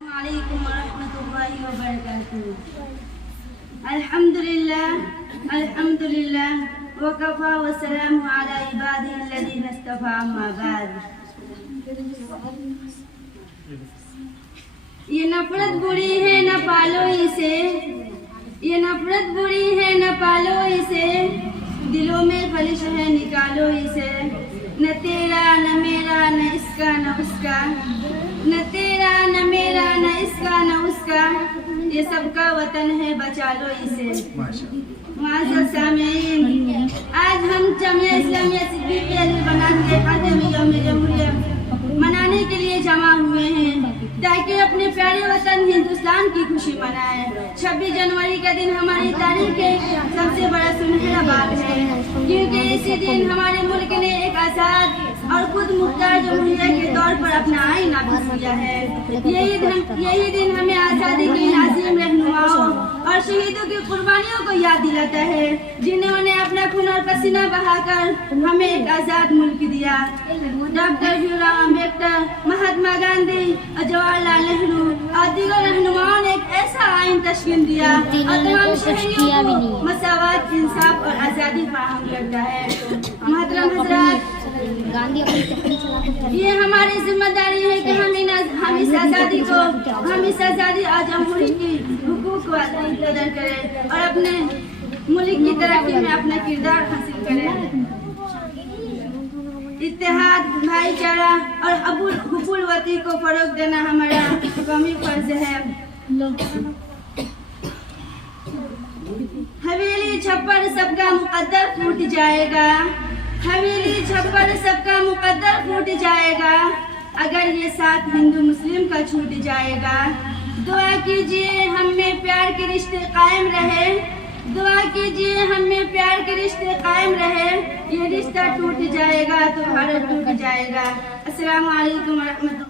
عليكم ورحمة الله وبركاته. الحمد لله وكفى والسلام على عباده الذين اصطفى أما بعد. یہ نفرت بری ہے نہ پالو اسے، یہ نفرت بری ہے نہ پالو اسے، دلوں میں خلش ہے نکالو اسے، نہ تیرا نہ میرا نہ اس کا نہ اس کا، نہ تیرا نہ میرا نہ اس کا نہ اس کا، یہ سب کا وطن ہے بچا لو اسے. معزز سامعین، آج ہم جامعہ اسلامیہ صدیقیہ للبنات کے خاتم یوم جمہوریہ منانے کے لیے جمع ہوئے ہیں تاکہ اپنے پیارے وطن ہندوستان کی خوشی منائیں. 26 جنوری کا دن ہماری تاریخ کے سب سے بڑا سنہرا باب ہے، کیونکہ اسی دن ہمارے ملک نے ایک آزاد اور خود مختار جمہوریہ کے طور پر اپنا آئین نافذ کیا ہے. یہی دن ہمیں آزادی کے عظیم رہنماؤں اور شہیدوں کی قربانیوں کو یاد دلاتا ہے، جنہوں نے اپنا خون اور پسینہ بہا کر ہمیں ایک آزاد ملک دیا. ڈاکٹر بھیمراؤ امبیڈکر، مہاتما گاندھی اور جواہر لال نہرو اور دیگر رہنماؤں نے ایک ایسا آئین تشکیل دیا اور تمام شہریوں کو مساوات، انصاف اور آزادی فراہم کرتا ہے. محترم حضرات، یہ ہماری ذمہ داری ہے کہ ہم اس آزادی اور جمہوری کی حقوق کو قدر کریں اور اپنے ملک کی ترقی میں اپنا کردار حاصل کریں. اتحاد، بھائی چارہ اور حب الوطنی کو فروغ دینا ہمارا قومی فرض ہے. حویلی چھپر سب کا مقدر پھوٹ جائے گا، حویلی چھپر سب کا مقدر پھوٹ جائے گا، اگر یہ ساتھ ہندو مسلم کا چھوٹ جائے گا. دعا کیجئے ہم میں پیار کے رشتے قائم رہے، دعا کیجئے ہم میں پیار کے رشتے قائم رہے، یہ رشتہ ٹوٹ جائے گا تو بھارت ٹوٹ جائے گا. السلام علیکم ورحمۃ اللہ.